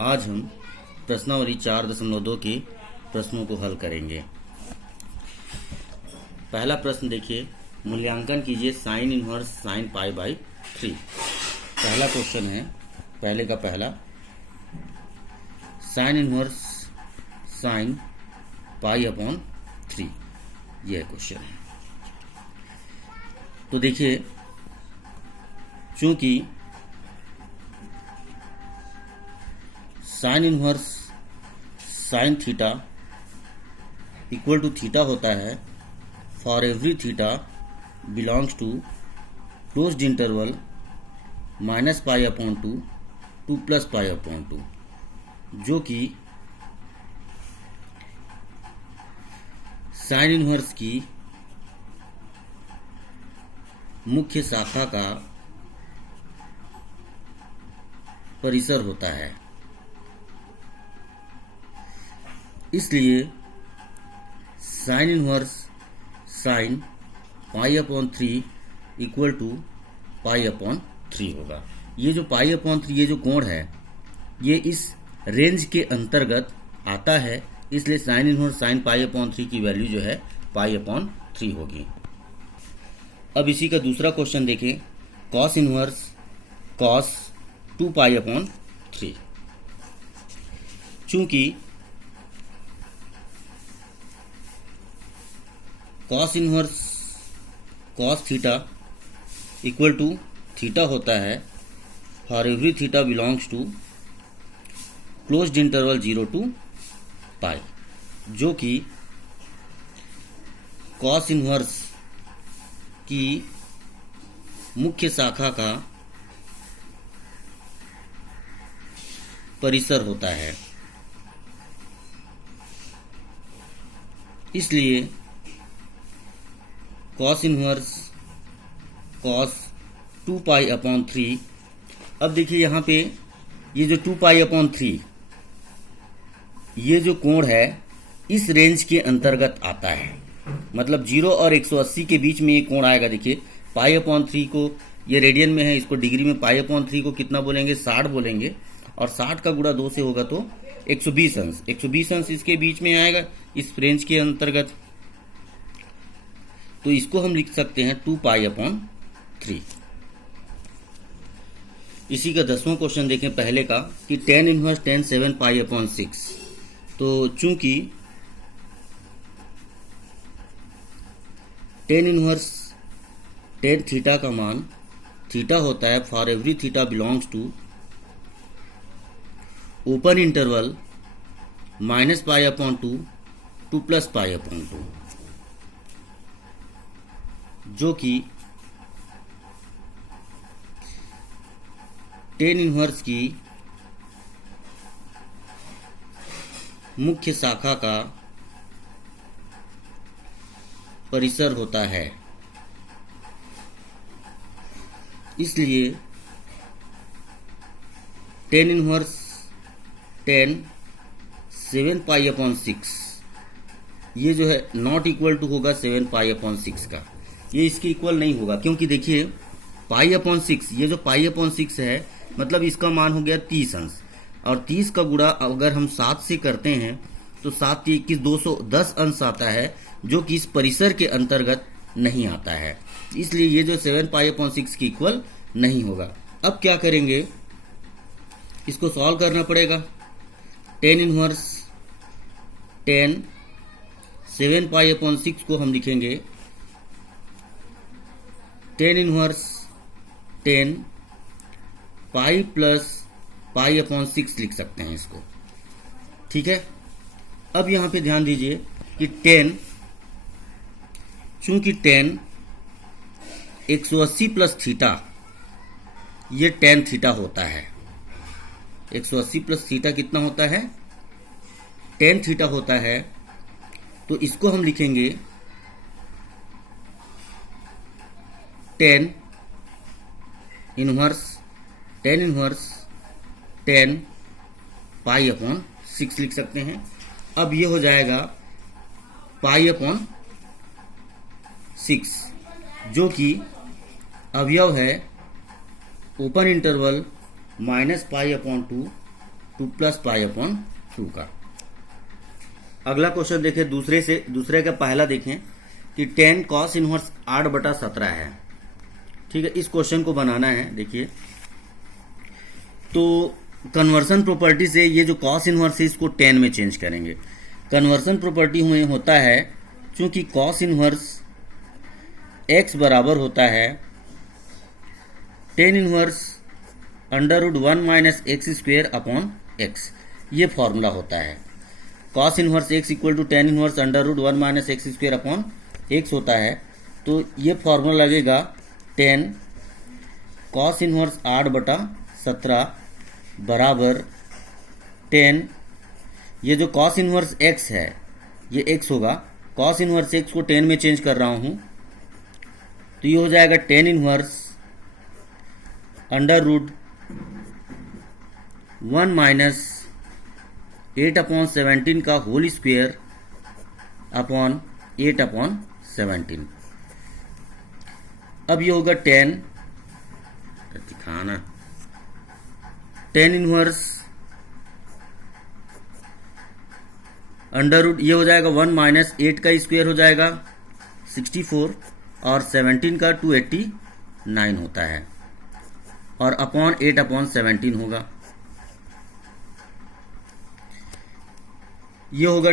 आज हम प्रश्नावली 4.2 के प्रश्नों को हल करेंगे। पहला प्रश्न देखिए, मूल्यांकन कीजिए sine inverse sine pi by 3। पहला क्वेश्चन है, पहले का पहला, sine inverse sine pi upon 3, यह क्वेश्चन है। तो देखिए, चूंकि sine inverse sine theta equal to theta होता है for every theta belongs to closed interval minus pi upon 2 to plus pi upon 2, जो कि साइन इनवर्स की मुख्य शाखा का परिसर होता है। इसलिए sine inverse sine pi upon 3 equal to pi upon 3 होगा। ये जो पाई अपॉन 3, ये जो कोण है, ये इस रेंज के अंतर्गत आता है, इसलिए sine inverse sine pi upon 3 की वैल्यू जो है पाई अपॉन 3 होगी। अब इसी का दूसरा क्वेश्चन देखें, cos inverse cos 2 pi upon 3। चूंकि cos inverse cos theta equal to theta होता है for every theta belongs to closed interval 0 to pi, जो कि कॉस इनवर्स की मुख्य शाखा का परिसर होता है। इसलिए cos inverse cos 2 pi upon 3। अब देखिए यहाँ पे ये जो 2 पाई अपॉन 3, ये जो कोण है इस रेंज के अंतर्गत आता है। मतलब 0 और 180 के बीच में ये कोण आएगा। देखिए पाई अपॉन 3 को, ये रेडियन में है, इसको डिग्री में पाई अपॉन 3 को कितना बोलेंगे, 60 बोलेंगे, और 60 का गुणा 2 से होगा तो 120 अंश। 120 अंश इसके बीच में आएगा, इस रेंज के अंतर्गत। तो इसको हम लिख सकते हैं 2 पाई अपॉन 3। इसी का 10वां क्वेश्चन देखें, पहले का, कि tan inverse tan 7 pi upon 6। तो चूंकि tan इनवर्स tan थीटा का मान थीटा होता है for every theta belongs to open interval minus pi upon 2 to plus pi upon 2, जो कि tan इनवर्स की मुख्य शाखा का परिसर होता है। इसलिए tan inverse tan 7 pi upon 6, ये जो है नॉट इक्वल टू होगा 7 पाई अपॉन 6 का। ये इसके इक्वल नहीं होगा, क्योंकि देखिए पाई अपॉन 6, ये जो पाई अपॉन 6 है, मतलब इसका मान हो गया 30 अंश, और 30 का गुणा अगर हम 7 से करते हैं तो 7 21 210 अंश आता है, जो कि इस परिसर के अंतर्गत नहीं आता है। इसलिए ये जो 7 पाई अपॉन 6 की इक्वल नहीं होगा। अब क्या करेंगे, इसको सॉल्व करना पड़ेगा। tan inverse tan 7 pi upon 6 को हम लिखेंगे tan inverse tan pi plus pi upon 6 लिख सकते हैं इसको। ठीक है। अब यहाँ पे ध्यान दीजिए कि tan, चूंकि tan 180 प्लस थीटा, ये tan थीटा होता है। 180 प्लस थीटा कितना होता है, tan थीटा होता है। तो इसको हम लिखेंगे tan inverse tan pi upon 6 लिख सकते हैं। अब ये हो जाएगा पाई अपॉन 6, जो कि अवयव है open interval minus pi upon 2 2 plus pi upon 2 का। अगला क्वेश्चन देखें, दूसरे का पहला देखें कि 10 कॉस इनवर्स 8/17 है। ठीक है, इस क्वेश्चन को बनाना है। देखिए, तो कन्वर्सन प्रॉपर्टी से ये जो कॉस इनवर्स है इसको 10 में चेंज करेंगे। कन्वर्सन प्रॉपर्टी में होता है, चूंकि कॉस इनवर्स x बराबर होता है 10 inverse √1 minus x square upon x, ये फॉर्मूला होता है। Cos inverse x equal to 10 inverse √1 minus x square upon x होता है। तो ये फॉर्मूला लगेगा 10 कॉस इनवर्स 8/17 बराबर 10, ये जो कॉस इनवर्स x है ये x होगा। कॉस इनवर्स x को 10 में चेंज कर रहा हूँ, तो ये हो जाएगा 10 इनवर्स √1 माइनस 8/17 का होल स्क्वेयर अपॉन 8/17। अब ये होगा 10 दिखाना 10 इनवर्स ये हो जाएगा 1 माइनस 8 का स्क्वायर हो जाएगा 64 और 17 का 289 होता है और अपॉन 8/17 होगा। ये होगा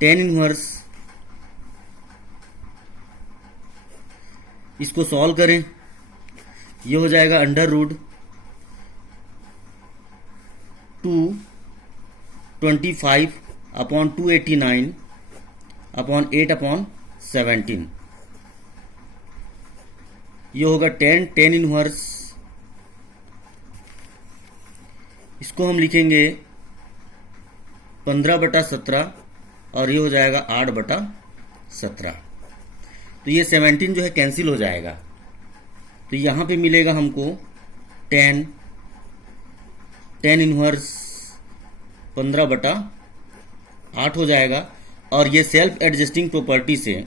10 इनवर्स, इसको सॉल्व करें, ये हो जाएगा √225 अपॉन 289 अपॉन 8/17। ये होगा 10 इनवर्स, इसको हम लिखेंगे 15/17 और ये हो जाएगा 8/17। तो ये 17 जो है कैंसिल हो जाएगा, तो यहाँ पे मिलेगा हमको 10 इनवर्स 15/8 हो जाएगा। और ये सेल्फ एडजस्टिंग प्रॉपर्टी से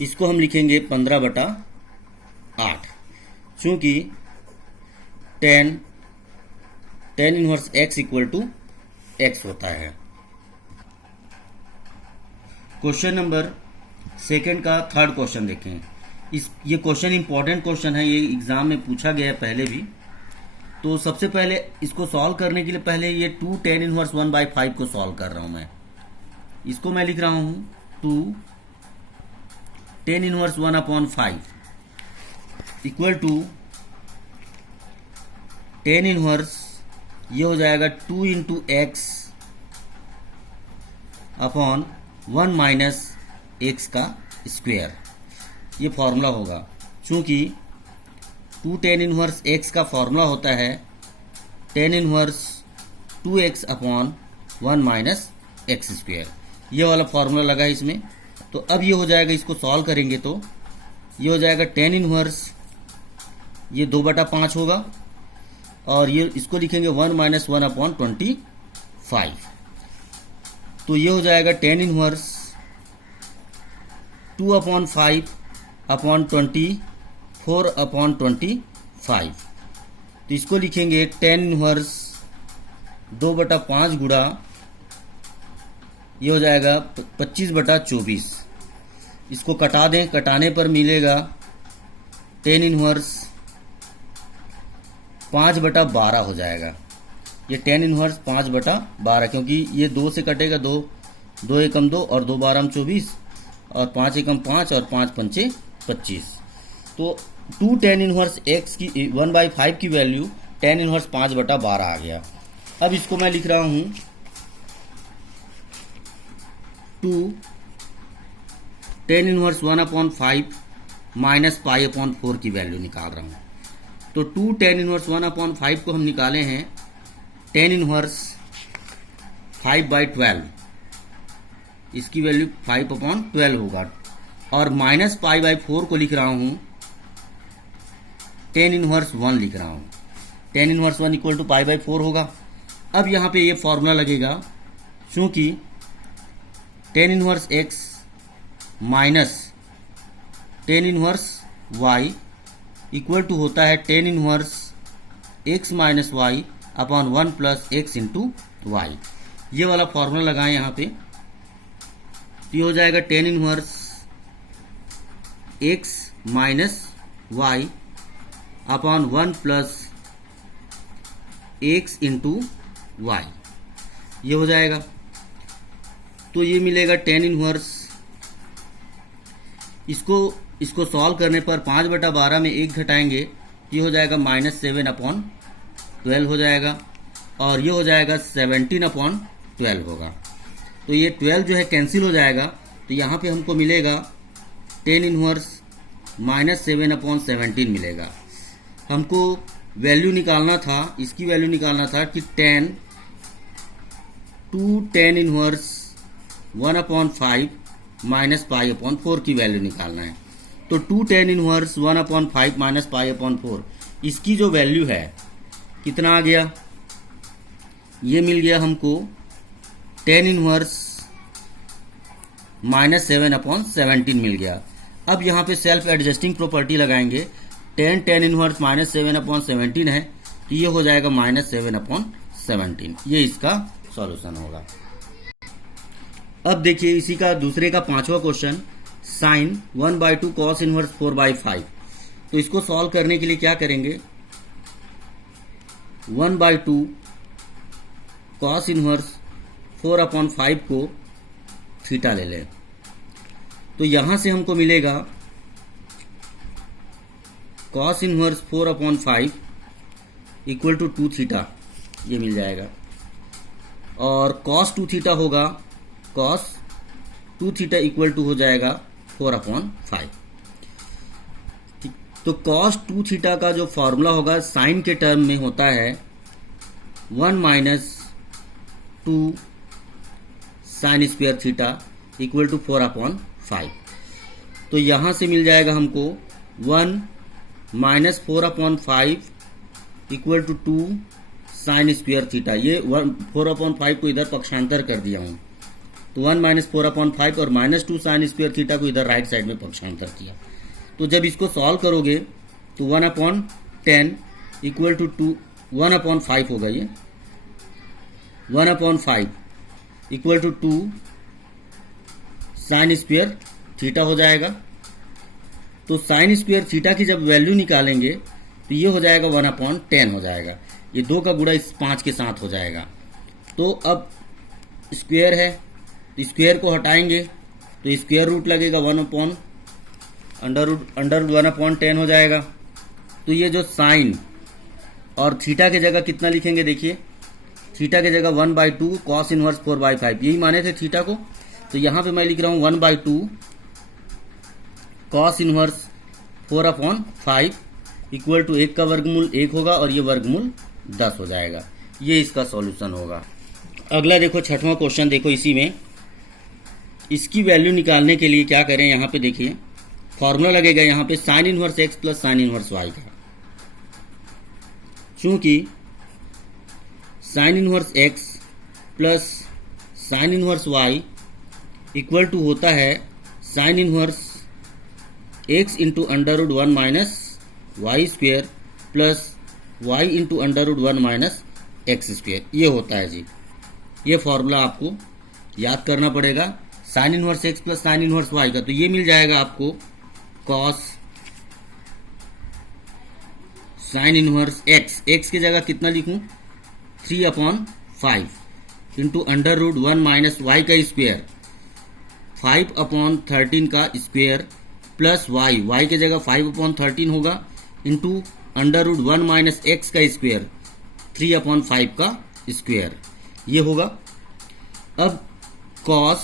इसको हम लिखेंगे 15/8, चूंकि 10 inverse x equal to x होता है। क्वेश्चन नंबर सेकंड का थर्ड क्वेश्चन देखें। ये क्वेश्चन इंपॉर्टेंट क्वेश्चन है, ये एग्जाम में पूछा गया है पहले भी। तो सबसे पहले इसको सॉल्व करने के लिए पहले ये 2 10 इनवर्स 1/5 को सॉल्व कर रहा हूं मैं। इसको मैं लिख रहा हूं 2 10 इनवर्स 1/5 इक्वल टू 10 इनवर्स, ये हो जाएगा 2 into x upon 1 minus x का स्क्वेयर, ये फॉर्मूला होगा। चूंकि 2 10 इनवर्स एक्स का फॉर्मूला होता है 10 inverse 2x upon 1 minus x square, ये वाला फॉर्मूला लगा है इसमें। तो अब ये हो जाएगा, इसको सॉल्व करेंगे तो ये हो जाएगा 10 इनवर्स, ये 2/5 होगा और ये इसको लिखेंगे 1 माइनस 1/25। तो ये हो जाएगा 10 इनवर्स 2/5 अपॉन 24/25। तो इसको लिखेंगे 10 इनवर्स 2/5 गुणा, ये हो जाएगा 25/24। इसको कटा दें, कटाने पर मिलेगा 10 इनवर्स 5/12 हो जाएगा। ये 10 इनवर्स 5/12, क्योंकि ये 2 से कटेगा, 2 एकम 2 और 2 12 24 और 5 एकम 5 और 5 पंचे 25। तो 2 10 इनवर्स x की 1/5 की वैल्यू 10 इनवर्स 5/12 आ गया। अब इसको मैं लिख रहा हूं 2 10 इनवर्स 1/5 माइनस π/4 की वैल्यू निकाल रहा हूं। तो 2 10 इनवर्स 1/5 को हम निकाले हैं 10 इनवर्स 5/12, इसकी वैल्यू 5/12 होगा। और माइनस π/4 को लिख रहा हूं 10 इनवर्स 1 लिख रहा हूं। 10 इनवर्स 1 इक्वल टू π/4 होगा। अब यहाँ पे ये फॉर्मूला लगेगा, चूंकि 10 inverse x minus 10 inverse y equal to होता है 10 inverse x minus y upon 1 plus x into y. ये वाला फॉर्मूला लगाएं यहाँ पे, तो ये हो जाएगा tan inverse x minus y upon 1 plus x into y, ये हो जाएगा। तो ये मिलेगा टेन इनवर्स, इसको सॉल्व करने पर 5/12 में 1 घटाएंगे, ये हो जाएगा -7/12 हो जाएगा, और ये हो जाएगा 17/12 होगा। तो ये 12 जो है कैंसिल हो जाएगा, तो यहाँ पे हमको मिलेगा टेन इनवर्स -7/17 मिलेगा। हमको वैल्यू निकालना था, इसकी वैल्यू निकालना था कि टेन इनवर्स 1/5 माइनस π/4 की वैल्यू निकालना है। तो 2 टेन इनवर्स 1/5 माइनस π/4, इसकी जो वैल्यू है कितना आ गया, ये मिल गया हमको टेन इनवर्स -7/17 मिल गया। अब यहाँ पे सेल्फ एडजस्टिंग प्रॉपर्टी लगाएंगे, टेन इनवर्स -7/17 है, तो ये हो जाएगा -7/17। ये इसका सॉल्यूशन होगा। अब देखिए इसी का दूसरे का 5वां क्वेश्चन, साइन 1/2 कॉस इनवर्स 4/5। तो इसको सॉल्व करने के लिए क्या करेंगे, 1/2 कॉस इनवर्स 4/5 को थीटा ले लें। तो यहां से हमको मिलेगा cos inverse 4/5 equal to 2 theta, ये मिल जाएगा। और कॉस 2 थीटा होगा, कॉस 2 थीटा इक्वल टू हो जाएगा 4/5। तो कॉस 2 थीटा का जो फॉर्मूला होगा साइन के टर्म में होता है 1 minus 2 sine square theta equal to 4/5। तो यहां से मिल जाएगा हमको 1 minus 4/5 equal to 2 sine square theta. ये 4/5 को इधर पक्षांतर कर दिया हूं, तो 1 माइनस 4/5 और -2 साइन स्क्वायर थीटा को इधर राइट साइड में पक्षांतर किया। तो जब इसको सॉल्व करोगे तो 1/10 इक्वल टू 1/5 होगा, ये 1/5 equal to 2 sine square theta हो जाएगा। तो साइन स्क्वायर थीटा की जब वैल्यू निकालेंगे तो ये हो जाएगा 1/10 हो जाएगा, ये 2 का गुणा इस 5 के साथ हो जाएगा। तो अब स्क्वायर है, तो स्क्वायर को हटाएंगे तो स्क्वायर रूट लगेगा, 1/10 हो जाएगा। तो ये जो साइन और थीटा के जगह कितना लिखेंगे, देखिए थीटा के जगह 1/2 कॉस इनवर्स 4/5, यही माने थे थीटा को। तो यहाँ पे मैं लिख रहा हूँ 1/2 कॉस इनवर्स 4/5 इक्वल टू 1 का वर्गमूल 1 होगा और ये वर्गमूल 10 हो जाएगा। ये इसका सॉल्यूशन होगा। अगला देखो 6वां क्वेश्चन, देखो इसी में इसकी वैल्यू निकालने के लिए क्या करें, यहाँ पे देखिए फॉर्मूला लगेगा यहाँ पे sine inverse x plus sine inverse y का। चूंकि sine inverse x plus sine inverse y equal to होता है sine inverse x into √1 minus y square plus y into √1 minus x square, ये होता है जी। ये फॉर्मूला आपको याद करना पड़ेगा, sine inverse x plus sine inverse y का। तो ये मिल जाएगा आपको cos sine inverse x, x की जगह कितना लिखूं 3/5 इंटू √1 माइनस वाई का स्क्वेयर 5/13 का स्क्वेयर प्लस वाई, वाई की जगह 5/13 होगा इंटू √1 माइनस एक्स का स्क्वेयर 3/5 का स्क्वेयर, ये होगा। अब कॉस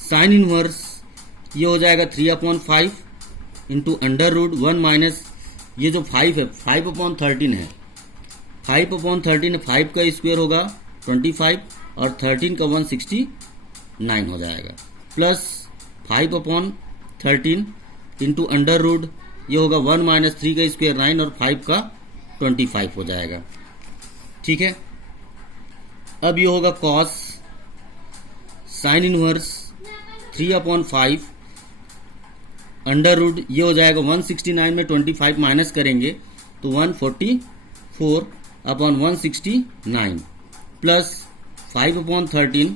साइन इनवर्स ये हो जाएगा 3/5 इंटू √1 माइनस ये जो 5 है 5/13 है, 5/13 है, 5 का स्क्वायर होगा 25 और 13 का 169 हो जाएगा, प्लस 5/13 इंटू √ ये होगा 1 माइनस 3 का स्क्वायर 9 और 5 का 25 हो जाएगा। ठीक है, अब ये होगा कॉस साइन इनवर्स 3/5 √ ये हो जाएगा 169 में 25 माइनस करेंगे तो 149 4/169 प्लस 5/13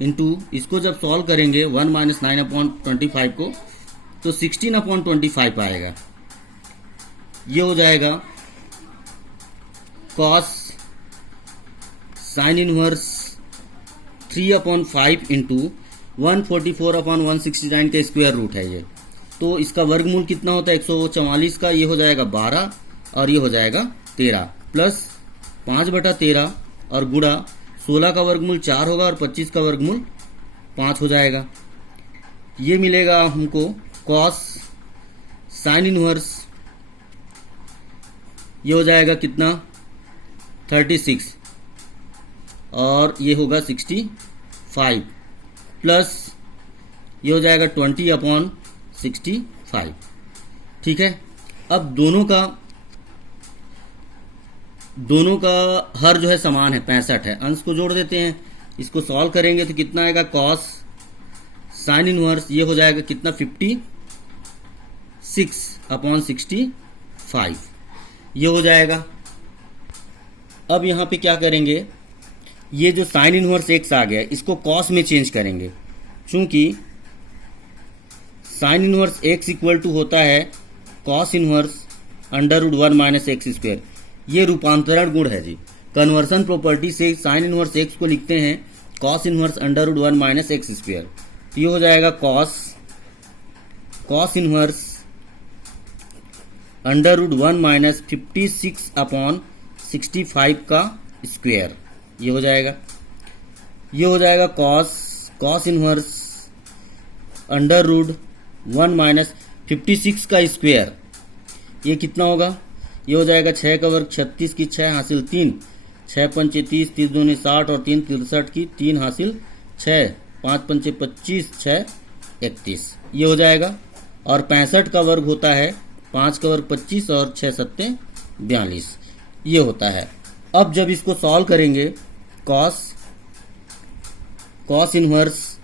इंटू, इसको जब सॉल्व करेंगे 1 माइनस 9/25 को, तो 16/25 आएगा। ये हो जाएगा कॉस साइन इनवर्स 3/5 इंटू 144/169 का स्क्वायर रूट है ये। तो इसका वर्गमूल कितना होता है 144 का, ये हो जाएगा 12 और ये हो जाएगा 13 प्लस 5/13 और गुणा 16 का वर्गमूल 4 होगा और 25 का वर्गमूल 5 हो जाएगा। ये मिलेगा हमको कॉस साइन इनवर्स, ये हो जाएगा कितना 36 और ये होगा 65 प्लस ये हो जाएगा 20/65। ठीक है, अब दोनों का हर जो है समान है 65 है, अंश को जोड़ देते हैं, इसको सॉल्व करेंगे तो कितना आएगा कॉस साइन इनवर्स, ये हो जाएगा कितना 56/65 ये हो जाएगा। अब यहाँ पे क्या करेंगे, ये जो साइन इनवर्स एक्स आ गया इसको कॉस में चेंज करेंगे, चूंकि sine inverse x equal to होता है cos inverse √1 minus x square. ये रूपांतरण गुण है जी, कन्वर्सन प्रॉपर्टी से साइन इनवर्स एक्स को लिखते हैं cos inverse √1 minus x square. तो ये हो जाएगा कॉस इनवर्स √1 माइनस 56/65 का स्क्वायर, ये हो जाएगा। ये हो जाएगा कॉस इनवर्स √1 माइनस 56 का स्क्वायर, ये कितना होगा, ये हो जाएगा 6 का वर्ग 36 की 6 हासिल 3, 6 पंचे 30, 30 दूनी 60 और 3 63 की 3 हासिल 6, 5 पंचे 25, 6 31 ये हो जाएगा। और 65 का वर्ग होता है 5 का वर्ग 25 और 6 सत्ते 42 ये होता है। अब जब इसको सॉल्व करेंगे कॉस इनवर्स,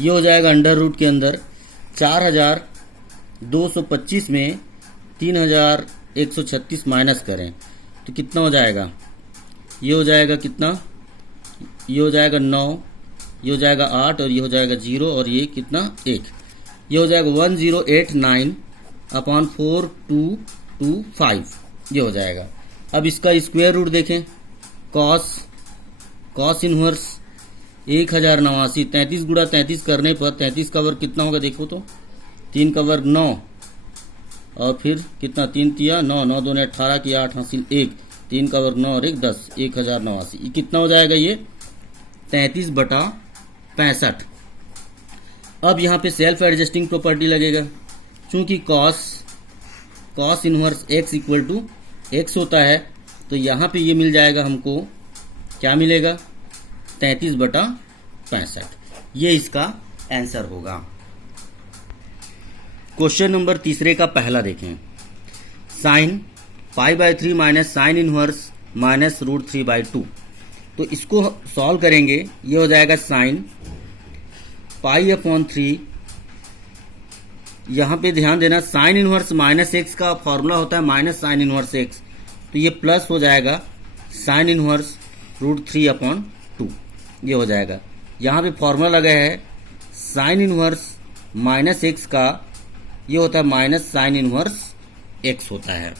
ये हो जाएगा अंडर रूट के अंदर 4225 में 3136 माइनस करें तो कितना हो जाएगा, ये हो जाएगा कितना, ये हो जाएगा 9, ये हो जाएगा 8 और ये हो जाएगा 0 और ये कितना 1, ये हो जाएगा 1089/4225 ये हो जाएगा। अब इसका स्क्वायर रूट देखें, कॉस इनवर्स 1089, 33 गुणा 33 करने पर 33 का वर्ग कितना होगा देखो तो, 3 का वर्ग 9 और फिर कितना 3 तिया 9, 9 दूने 18 की 8 हासिल 1, 3 का वर्ग 9 और 1 10, 1089 ये कितना हो जाएगा, ये 33/65। अब यहाँ पे सेल्फ एडजस्टिंग प्रॉपर्टी लगेगा, चूंकि cos inverse x equal to x होता है, तो यहाँ पे ये मिल जाएगा हमको, क्या मिलेगा 33/65, ये इसका आंसर होगा। क्वेश्चन नंबर तीसरे का पहला देखें, sine π/3 minus sine inverse minus √3/2। तो इसको सॉल्व करेंगे, ये हो जाएगा साइन π/3, यहाँ पे ध्यान देना साइन इनवर्स माइनस एक्स का फॉर्मूला होता है माइनस साइन इनवर्स एक्स, तो ये प्लस हो जाएगा साइन इनवर्स √3/2 ये हो जाएगा। यहाँ पे फॉर्मूला लगा है साइन इनवर्स माइनस एक्स का, ये होता है माइनस साइन इनवर्स एक्स होता है,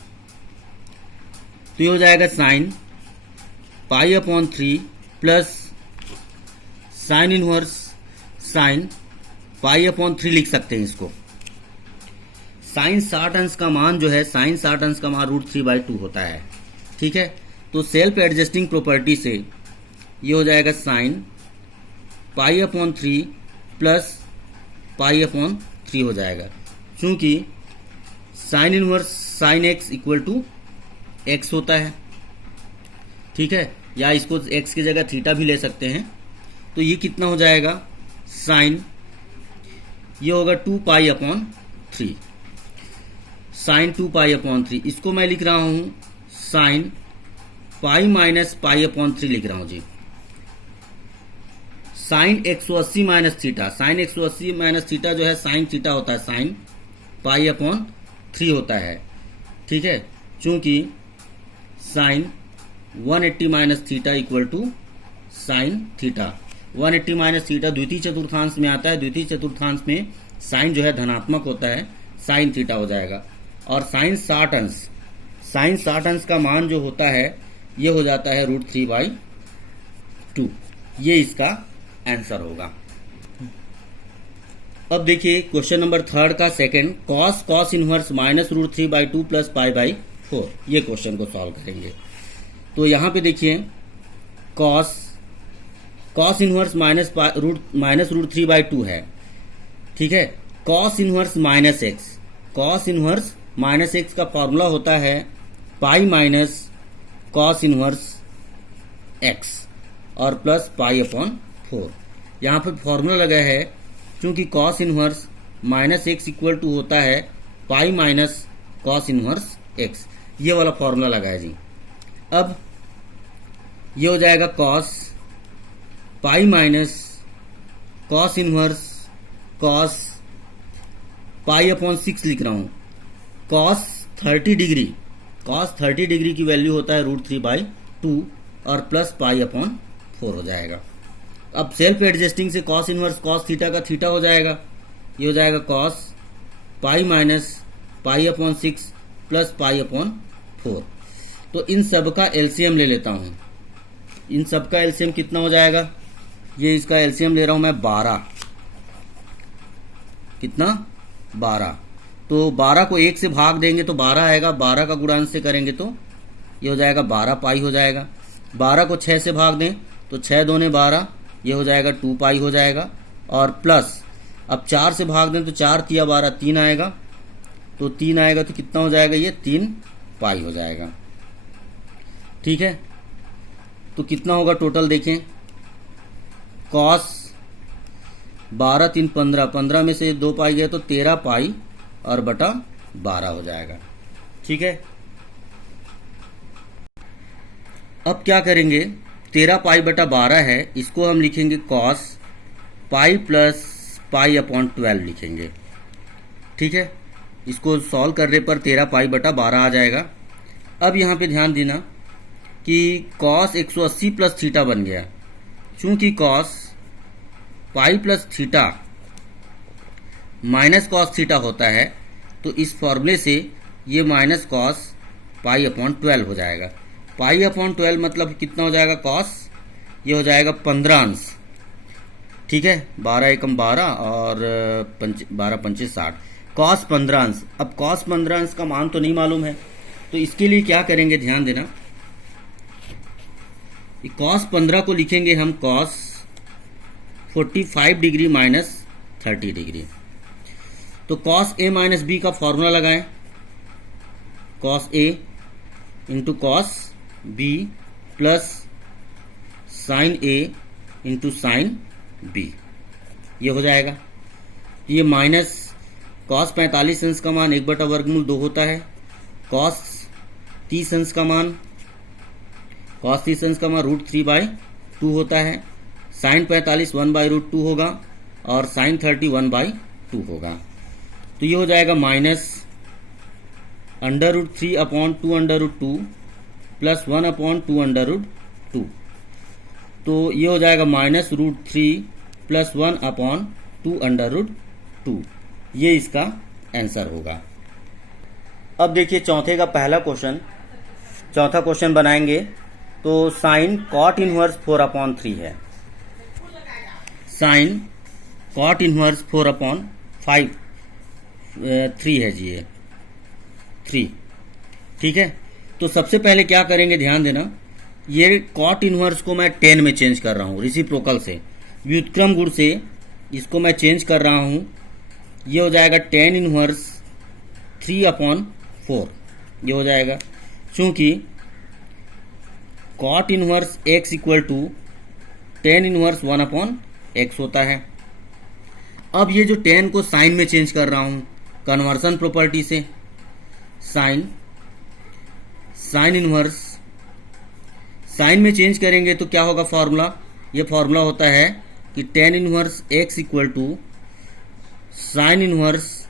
तो ये हो जाएगा sine π/3 plus sine inverse sine π/3 लिख सकते हैं इसको। साइन 60 अंश का मान जो है, साइन 60 अंश का मान √3/2 होता है, ठीक है। तो सेल्फ एडजस्टिंग प्रॉपर्टी से ये हो जाएगा साइन π/3 प्लस π/3 हो जाएगा, क्योंकि sine inverse sine x equal to x होता है, ठीक है, या इसको एक्स की जगह थीटा भी ले सकते हैं। तो ये कितना हो जाएगा साइन, ये होगा 2π/3, साइन 2π/3, इसको मैं लिख रहा हूं साइन पाई माइनस π/3 लिख रहा हूं जी। Sine 180 minus theta, sine 180 minus theta जो है साइन थीटा होता है, साइन π/3 होता है, ठीक है, चूंकि sine 180 minus theta equal to sine theta. 180 minus theta द्वितीय चतुर्थांश में आता है, द्वितीय चतुर्थांश में साइन जो है धनात्मक होता है, साइन थीटा हो जाएगा। और साइन 60 अंश, साइन 60 अंश का मान जो होता है ये हो जाता है √3/2। ये इसका आंसर होगा। अब देखिए क्वेश्चन नंबर 3 का second, cos inverse minus √3/2 plus π/4। ये क्वेश्चन को सॉल्व करेंगे। तो यहाँ पे देखिए cos इनवर्स माइनस √3/2 है, ठीक है। cos inverse minus x, cos inverse minus x का फॉर्मूला होता है pi minus cos inverse x और प्लस π/4। यहाँ पे फॉर्मूला लगा है क्योंकि cos inverse minus x equal to होता है pi minus cos inverse x, ये वाला फॉर्मूला लगा है जी। अब ये हो जाएगा cos पाई माइनस cos इनवर्स cos π/6 लिख रहा हूं। cos 30 डिग्री की वैल्यू होता है √3/2 और प्लस π/4 हो जाएगा। अब सेल्फ एडजस्टिंग से cos इनवर्स cos थीटा का थीटा हो जाएगा, ये हो जाएगा cos पाई माइनस π/6 प्लस π/4। तो इन सब का एलसीएम ले लेता हूं। इन सब का एलसीएम कितना हो जाएगा, ये इसका एलसीएम ले रहा हूं मैं 12। कितना, 12। तो 12 को 1 से भाग देंगे तो 12 आएगा, 12 का गुणांश से करेंगे तो ये हो जाएगा 12 पाई हो जाएगा। 12 को 6 से भाग दें तो 6 दूने 12, ये हो जाएगा 2 पाई हो जाएगा। और प्लस अब 4 से भाग दें तो 4 तिया 12, 3 आएगा। तो 3 आएगा तो कितना हो जाएगा, ये 3 पाई हो जाएगा, ठीक है। तो कितना होगा टोटल देखें, cos 12 3 15, 15 में से 2 पाई गया तो 13 पाई और बटा 12 हो जाएगा, ठीक है। अब क्या करेंगे, 13 पाई बटा 12 है, इसको हम लिखेंगे cos पाई प्लस π/12 लिखेंगे, ठीक है। इसको सॉल्व करने पर 13 पाई बटा 12 आ जाएगा। अब यहाँ पे ध्यान देना कि cos 180 प्लस थीटा बन गया। चूंकि cos pi plus theta minus cos theta होता है तो इस फॉर्मूले से ये माइनस cos π/12 हो जाएगा। π/12 मतलब कितना हो जाएगा, cos ये हो जाएगा 15 अंश, ठीक है। 12 एकम 12 और 12 पंचे 60, cos 15 अंश। अब cos 15 अंश का मान तो नहीं मालूम है, तो इसके लिए क्या करेंगे, ध्यान देना। cos 15 को लिखेंगे हम cos 45 डिग्री माइनस 30 डिग्री। तो cos a माइनस b का फॉर्मूला लगाएं, cos a into cos b plus sign a into sine b, ये हो जाएगा। ये माइनस cos 45 अंश का मान 1/√2 होता है, cos 30 अंश का मान √3/2 होता है, साइन 45 1/√2 होगा और साइन 30 1/2 होगा। तो ये हो जाएगा माइनस √3/2√2 प्लस 1/2√2। तो ये हो जाएगा माइनस √3 प्लस 1/2√2। ये इसका आंसर होगा। अब देखिए चौथे का पहला क्वेश्चन, चौथा क्वेश्चन बनाएंगे। तो साइन कॉट इनवर्स 4/3 है, साइन कॉट इनवर्स 4/3 है जी, ये 3, ठीक है। तो सबसे पहले क्या करेंगे, ध्यान देना। ये कॉट इनवर्स को मैं 10 में चेंज कर रहा हूँ, रेसिप्रोकल से, व्युत्क्रम गुण से इसको मैं चेंज कर रहा हूँ। ये हो जाएगा 10 इनवर्स 3/4, ये हो जाएगा। चूंकि cot inverse x equal to 10 inverse 1/x होता है। अब ये जो 10 को साइन में चेंज कर रहा हूं कन्वर्सन प्रॉपर्टी से, साइन इनवर्स साइन में चेंज करेंगे तो क्या होगा फॉर्मूला, ये फॉर्मूला होता है कि 10 inverse x equal to sine inverse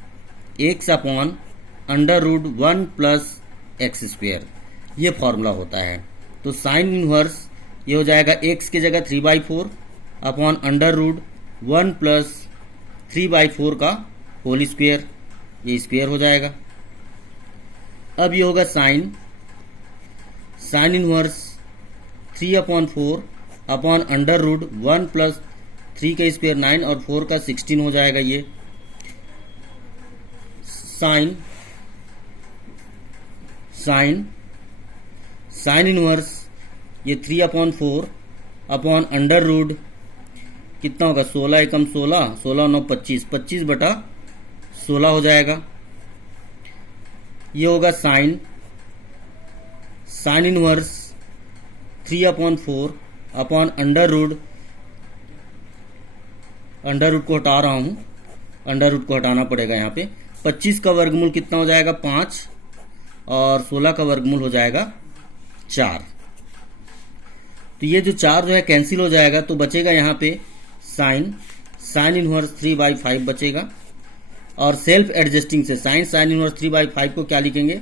x/√1 plus x², ये फॉर्मूला होता है। तो साइन इनवर्स ये हो जाएगा x की जगह 3/4 अपॉन अंडर रूट 1 प्लस 3/4 का होल स्क्वायर, ये स्क्वायर हो जाएगा। अब ये होगा sine inverse 3/4 upon under root 1 plus 3 का स्क्वायर 9 और 4 का 16 हो जाएगा। ये साइन इनवर्स ये 3/4 अपॉन अंडर रूट कितना होगा 16 एकम 16, 16 9 25, 25/16 हो जाएगा। ये होगा sine inverse 3/4 upon under root को हटा रहा हूं, अंडर रूट को हटाना पड़ेगा यहाँ पे। 25 का वर्गमूल कितना हो जाएगा 5 और 16 का वर्गमूल हो जाएगा 4। तो ये जो 4 जो है कैंसिल हो जाएगा, तो बचेगा यहाँ पे साइन इनवर्स 3/5 बचेगा। और सेल्फ एडजस्टिंग से साइन इनवर्स 3/5 को क्या लिखेंगे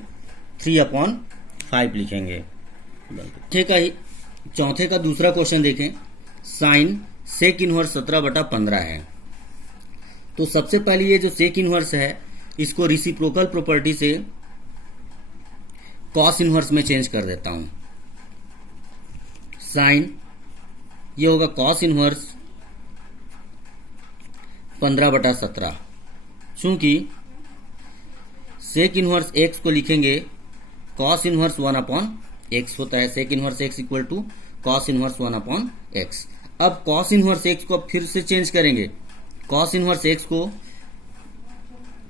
3/5 लिखेंगे। ठीक है, चौथे का दूसरा क्वेश्चन देखें। साइन सेक इनवर्स 17/15 है। तो सबसे पहले ये जो सेक इनवर्स है इसको रिसिप्रोकल प्रॉपर्टी से कॉस इनवर्स में चेंज कर देता हूं। साइन ये होगा कॉस इनवर्स 15/17। चूंकि सेक इनवर्स x को लिखेंगे कॉस इनवर्स 1/x होता है। Sec inverse x equal to cos inverse 1/x। अब कॉस इनवर्स x को अब फिर से चेंज करेंगे। कॉस इनवर्स x को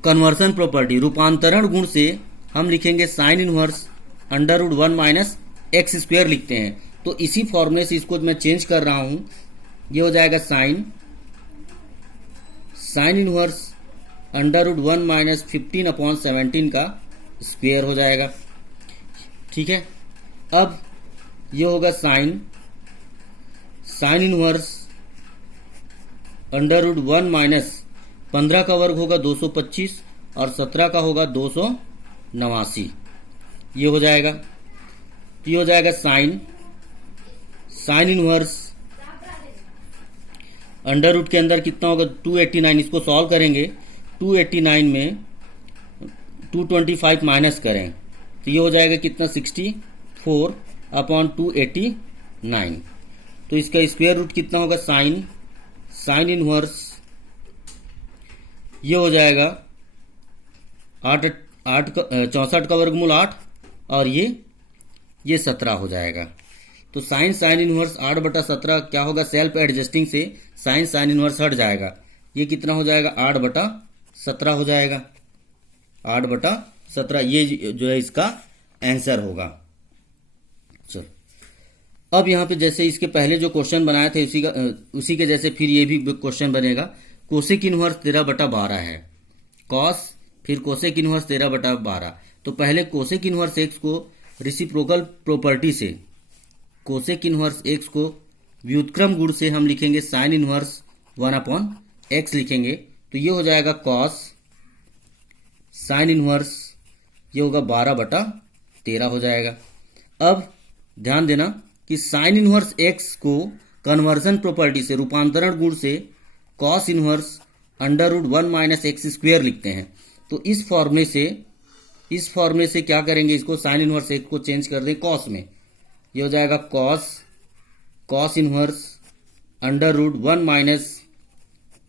कन्वर्सन प्रॉपर्टी रूपांतरण गुण से हम लिखेंगे sine inverse under root 1 minus x square लिखते हैं। तो इसी फॉर्मूले से इसको मैं चेंज कर रहा हूं। ये हो जाएगा sine inverse under root 1 minus 15/17 का स्क्वायर हो जाएगा। ठीक है, अब ये होगा sine inverse under root 1 minus 15 का वर्ग होगा 225 और 17 का होगा 289, ये हो जाएगा। ये हो जाएगा साइन इनवर्स अंडर रूट के अंदर कितना होगा 289। इसको सॉल्व करेंगे, 289 में 225 माइनस करें तो ये हो जाएगा कितना 64/289। तो इसका स्क्वायर रूट कितना होगा साइन इनवर्स ये हो जाएगा 64 का वर्गमूल 8 और ये 17 हो जाएगा। तो साइन इनवर्स 8/17 क्या होगा, सेल्फ एडजस्टिंग से साइन इनवर्स हट जाएगा। ये कितना हो जाएगा 8/17 हो जाएगा। 8/17 ये जो है इसका आंसर होगा। चलो, अब यहाँ पे जैसे इसके पहले जो क्वेश्चन बनाए थे उसी के जैसे फिर ये भी क्वेश्चन बनेगा। कोसेक इनवर्स 13/12 है। कॉस फिर कोसेक इनवर्स 13/12। तो पहले कोसेक इनवर्स x को रिसिप्रोकल प्रॉपर्टी से कोसेक इनवर्स x को व्युत्क्रम गुण से हम लिखेंगे साइन इनवर्स 1/x लिखेंगे। तो ये हो जाएगा कॉस साइन इनवर्स ये होगा 12/13 हो जाएगा। अब ध्यान देना कि साइन इनवर्स x को कन्वर्जन प्रॉपर्टी से रूपांतरण गुण से cos inverse under root 1 minus x square लिखते हैं। तो इस फॉर्मूले से क्या करेंगे, इसको साइन इनवर्स x को चेंज कर दें कॉस में। ये हो जाएगा cos inverse under root 1 minus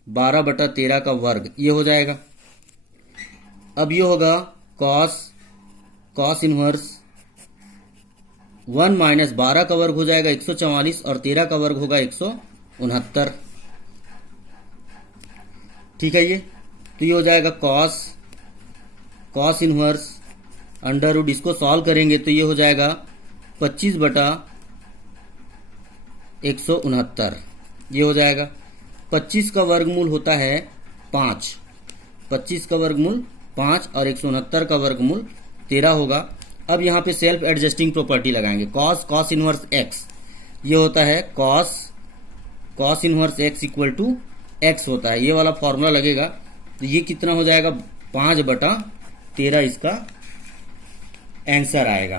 12/13 का वर्ग, ये हो जाएगा। अब ये होगा कॉस इनवर्स 1 माइनस 12 का वर्ग हो जाएगा 144 और 13 का वर्ग होगा 169। ठीक है, तो ये हो जाएगा कॉस इनवर्स अंडर रूट, इसको सॉल्व करेंगे तो ये हो जाएगा 25/169, ये हो जाएगा। 25 का वर्गमूल होता है 5, 25 का वर्गमूल 5 और 169 का वर्गमूल 13 होगा। अब यहाँ पे सेल्फ एडजस्टिंग प्रॉपर्टी लगाएंगे। कॉस इनवर्स x ये होता है cos inverse x equal to x होता है, ये वाला फॉर्मूला लगेगा। तो ये कितना हो जाएगा 5/13 इसका आंसर आएगा।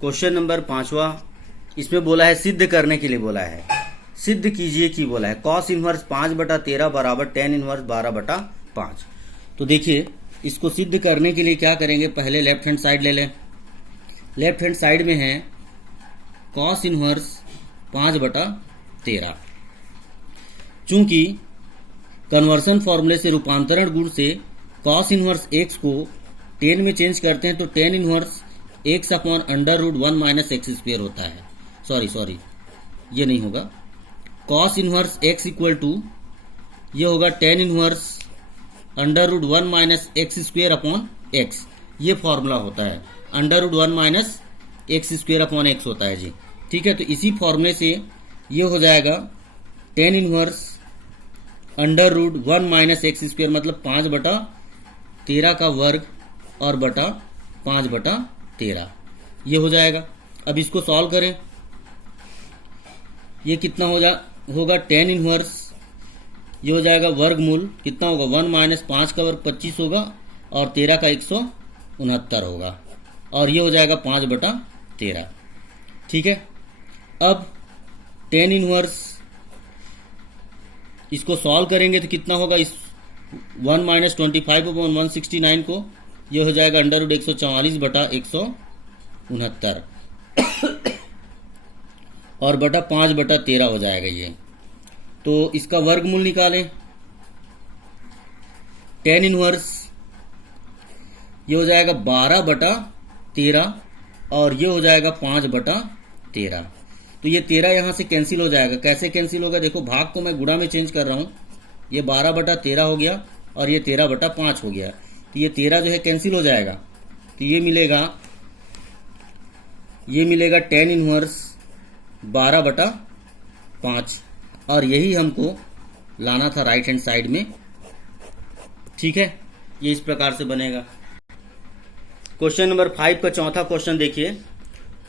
क्वेश्चन नंबर 5वां, इसमें बोला है सिद्ध करने के लिए बोला है, सिद्ध कीजिए कि बोला है कॉस इनवर्स 5/13 बराबर टेन इनवर्स 12/5। तो देखिए इसको सिद्ध करने के लिए क्या करेंगे, पहले लेफ्ट हैंड साइड ले लें। लेफ्ट हैंड साइड में है कॉस इनवर्स 5/13। चूंकि कन्वर्सन फॉर्मूले से रूपांतरण गुण से कॉस इनवर्स एक्स को टेन में चेंज करते हैं तो tan inverse x upon under root 1 minus x square होता है। सॉरी ये नहीं होगा, cos inverse x equal to ये होगा tan inverse under root 1 minus x square upon x. ये फॉर्मूला होता है, under root 1 minus x square upon x होता है जी। ठीक है, तो इसी फॉर्मूले से ये हो जाएगा tan inverse under root 1 minus x square मतलब 5/13 का वर्ग और बटा 5/13 ये हो जाएगा। अब इसको सॉल्व करें, ये कितना होगा टेन इनवर्स, ये हो जाएगा वर्गमूल कितना होगा 1 माइनस 5 का वर्ग 25 होगा और 13 का 169 होगा और ये हो जाएगा 5/13। ठीक है, अब टेन इनवर्स इसको सॉल्व करेंगे तो कितना होगा, इस 1 माइनस 25/169 को ये हो जाएगा अंडर रूट 144/169 और बटा 5/13 हो जाएगा ये। तो इसका वर्गमूल निकालें, टेन इनवर्स ये हो जाएगा 12/13 और ये हो जाएगा 5/13। तो ये 13 यहाँ से कैंसिल हो जाएगा। कैसे कैंसिल होगा, देखो भाग को मैं गुणा में चेंज कर रहा हूँ, ये 12/13 हो गया और ये 13/5 हो गया। तो ये 13 जो है कैंसिल हो जाएगा, तो ये मिलेगा टेन इनवर्स 12/5 और यही हमको लाना था राइट हैंड साइड में। ठीक है, ये इस प्रकार से बनेगा। क्वेश्चन नंबर 5 का चौथा क्वेश्चन देखिए,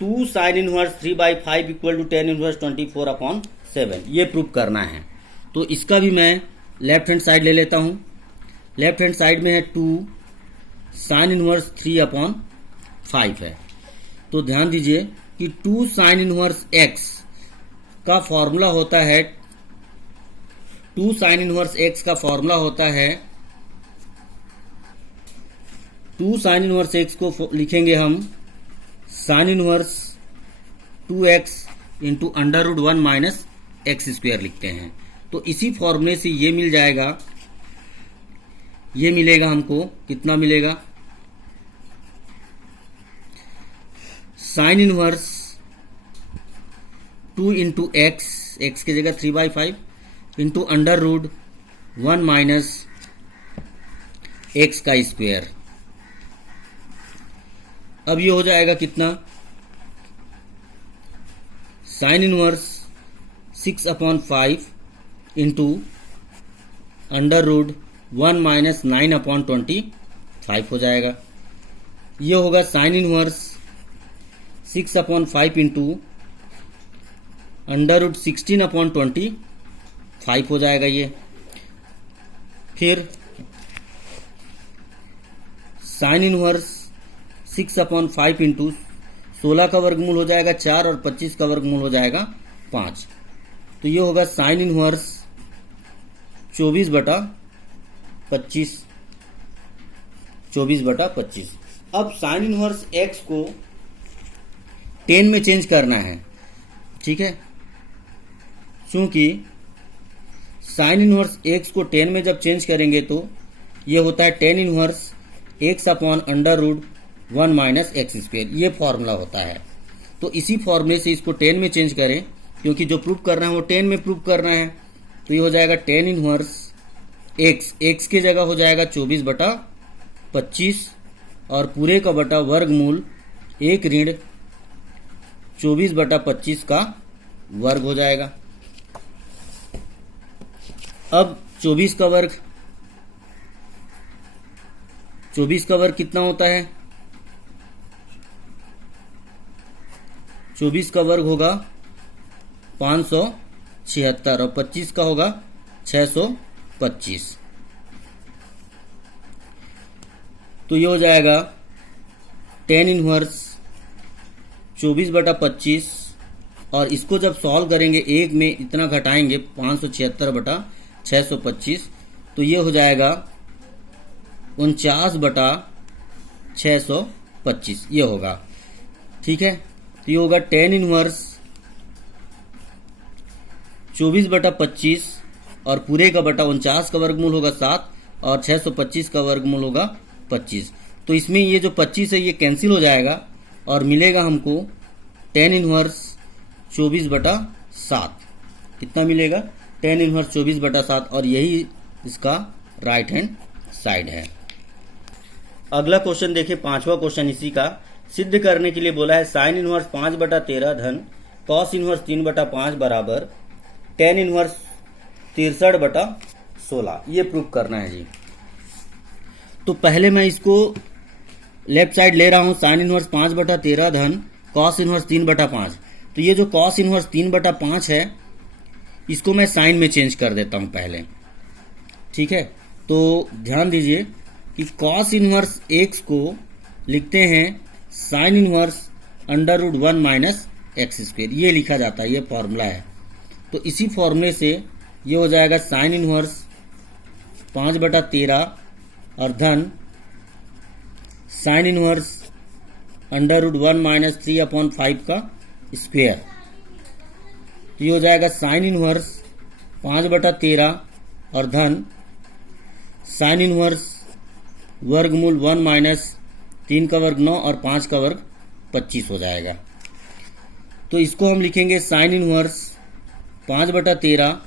2 sine inverse 3/5 equal to tan inverse 24/7 ये प्रूव करना है। तो इसका भी मैं लेफ्ट हैंड साइड ले लेता हूँ। लेफ्ट हैंड साइड में है 2 साइन इनवर्स 3/5 है। तो ध्यान दीजिए कि 2 साइन इनवर्स x का फॉर्मूला होता है, 2 साइन इनवर्स x का फॉर्मूला होता है, 2 साइन इनवर्स x को लिखेंगे हम sine inverse 2x into under root 1 minus x square लिखते हैं। तो इसी फॉर्मूले से ये मिल जाएगा, ये मिलेगा हमको, कितना मिलेगा, साइन इनवर्स 2 इंटू एक्स की जगह 3/5 into under root 1 minus x का स्क्वेयर। अब ये हो जाएगा कितना, sine inverse 6/5 into under root 1 minus 9/25 हो जाएगा। ये होगा sine inverse 6/5 into under root 16/25 हो जाएगा ये। फिर साइन इनवर्स 6/5 इंटू 16 का वर्गमूल हो जाएगा 4 और 25 का वर्गमूल हो जाएगा 5। तो ये होगा साइन इनवर्स 24/25। अब साइन इनवर्स x को 10 में चेंज करना है। ठीक है, क्योंकि साइन इनवर्स x को 10 में जब चेंज करेंगे तो ये होता है tan inverse x upon under root 1 minus x square, ये फॉर्मूला होता है। तो इसी फॉर्मूले से इसको 10 में चेंज करें, क्योंकि जो प्रूव करना है वो 10 में प्रूव करना है। तो ये हो जाएगा टेन इनवर्स x की जगह हो जाएगा 24/25 और पूरे का बटा वर्गमूल 1 ऋण 24/25 का वर्ग हो जाएगा। अब 24 का वर्ग कितना होता है, 24 का वर्ग होगा 576 और 25 का होगा 625। तो ये हो जाएगा टेन इनवर्स 24/25 और इसको जब सॉल्व करेंगे एक में इतना घटाएंगे 576/625 तो ये हो जाएगा 49/625 ये होगा। ठीक है, तो ये होगा tan इनवर्स 24/25 और पूरे का बटा 49 का वर्गमूल होगा 7 और 625 का वर्गमूल होगा 25। तो इसमें ये जो 25 है ये कैंसिल हो जाएगा और मिलेगा हमको tan इनवर्स 24/7। कितना मिलेगा? tan इनवर्स 24/7 और यही इसका राइट हैंड साइड है। अगला क्वेश्चन देखिए, पांचवा क्वेश्चन इसी का। सिद्ध करने के लिए बोला है साइन इनवर्स 5/13 धन कॉस इनवर्स 3/5 बराबर tan इनवर्स 63/16 ये प्रूव करना है जी। तो पहले मैं इसको लेफ्ट साइड ले रहा हूं, साइन इनवर्स 5/13 धन कॉस इनवर्स 3/5। तो ये जो कॉस इनवर्स 3/5 है इसको मैं साइन में चेंज कर देता हूं पहले। ठीक है, तो ध्यान दीजिए कि कॉस इनवर्स x को लिखते हैं sine inverse √1 minus x square, ये लिखा जाता है, ये फॉर्मूला है। तो इसी फॉर्मूले से ये हो जाएगा साइन इनवर्स 5/13 और धन साइन इनवर्स √1 माइनस 3/5 का स्क्वेयर। तो ये हो जाएगा साइन इनवर्स 5/13 और धन साइन इनवर्स वर्गमूल 1 माइनस 3 का वर्ग 9 और 5 का वर्ग 25 हो जाएगा। तो इसको हम लिखेंगे साइन इनवर्स 5/13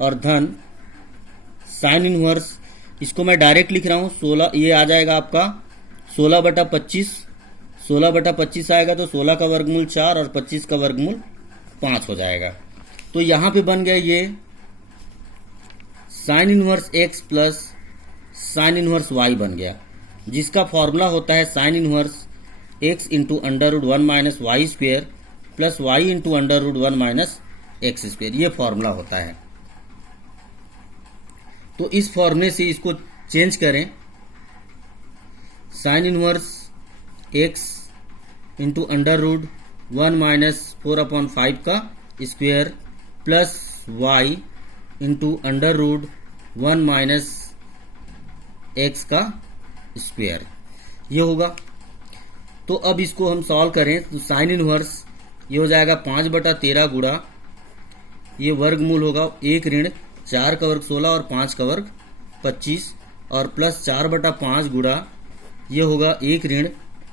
और धन साइन इनवर्स, इसको मैं डायरेक्ट लिख रहा हूँ 16, ये आ जाएगा आपका 16/25। 16/25 आएगा तो 16 का वर्गमूल 4 और 25 का वर्गमूल 5 हो जाएगा। तो यहाँ पे बन गया ये sine inverse x plus sine inverse y बन गया, जिसका फॉर्मूला होता है sine inverse x into √1 minus y square plus y into √1 minus x square, ये फॉर्मूला होता है। तो इस फॉर्मूले से इसको चेंज करें, sine inverse x into √1 minus 4/5 का square plus y into √1 minus x का स्क्वेयर, ये होगा। तो अब इसको हम सॉल्व करें तो साइन इनवर्स ये हो जाएगा 5/13 गुणा ये वर्गमूल होगा 1 ऋण 4 का वर्ग 16 और 5 का वर्ग 25 और प्लस 4/5 गुणा ये होगा 1 ऋण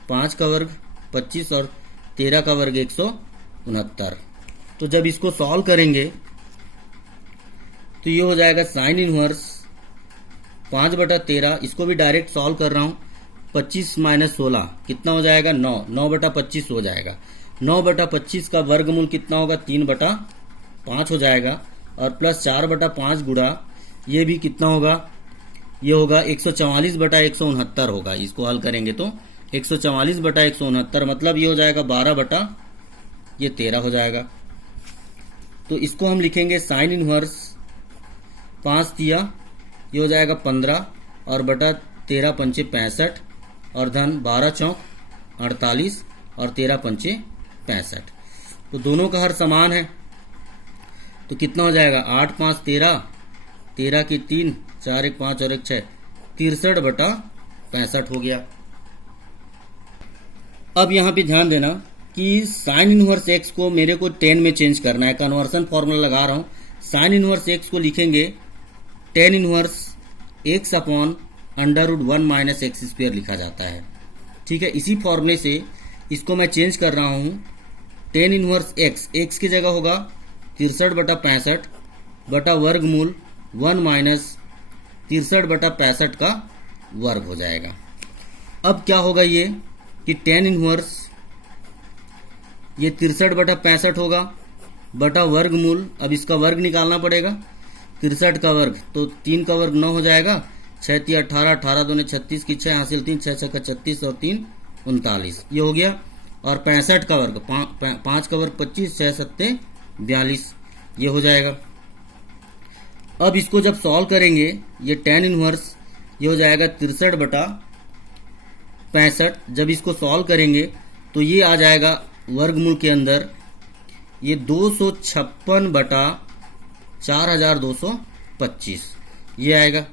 5 का वर्ग 25 और 13 का वर्ग 169। तो जब इसको सॉल्व करेंगे तो ये हो जाएगा साइन इनवर्स 5/13, इसको भी डायरेक्ट सॉल्व कर रहा हूँ, 25 माइनस 16 कितना हो जाएगा 9, 9/25 हो जाएगा। 9/25 का वर्गमूल कितना होगा 3/5 हो जाएगा और प्लस 4/5 गुणा ये भी कितना होगा, ये होगा 144/169 होगा। इसको हल करेंगे तो 144/169 मतलब ये हो जाएगा 12/13 हो जाएगा। तो इसको हम लिखेंगे साइन इनवर्स 5 दिया ये हो जाएगा 15 और बटा 13 पंचे 65 और धन 12 चौक 48 और 13 पंचे 65। तो दोनों का हर समान है तो कितना हो जाएगा 8 5 13, 13 की 3, 4 1 5 और 1 6, 63/65 हो गया। अब यहाँ पे ध्यान देना कि साइन इनवर्स एक्स को मेरे को 10 में चेंज करना है, कन्वर्सन फॉर्मूला लगा रहा हूँ। साइन इनवर्स एक्स को लिखेंगे tan inverse x upon √1 minus x square लिखा जाता है। ठीक है, इसी फॉर्मूले से इसको मैं चेंज कर रहा हूँ, tan इनवर्स x की जगह होगा 63/65 बटा वर्गमूल 1 माइनस 63/65 का वर्ग हो जाएगा। अब क्या होगा ये कि tan इनवर्स ये 63/65 होगा बटा वर्गमूल, अब इसका वर्ग निकालना पड़ेगा, 63 का वर्ग तो 3 का वर्ग 9 हो जाएगा, 6 3 18, 18 दूने 36 की 6 हासिल 3, 6 6 का 36 और 3 39 ये हो गया। और 65 का वर्ग 5 का वर्ग 25, 6 7 42 ये हो जाएगा। अब इसको जब सॉल्व करेंगे ये tan इनवर्स ये हो जाएगा 63/65, जब इसको सॉल्व करेंगे तो ये आ जाएगा वर्गमूल के अंदर ये 256 बटा 4225 ये आएगा,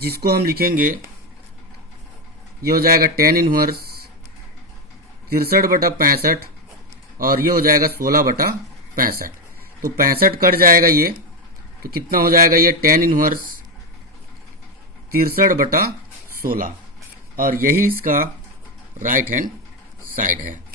जिसको हम लिखेंगे ये हो जाएगा tan इनवर्स 63 बटा 65 और ये हो जाएगा 16 बटा 65। तो 65 कट जाएगा ये, तो कितना हो जाएगा ये tan इनवर्स 63 बटा 16 और यही इसका राइट हैंड साइड है।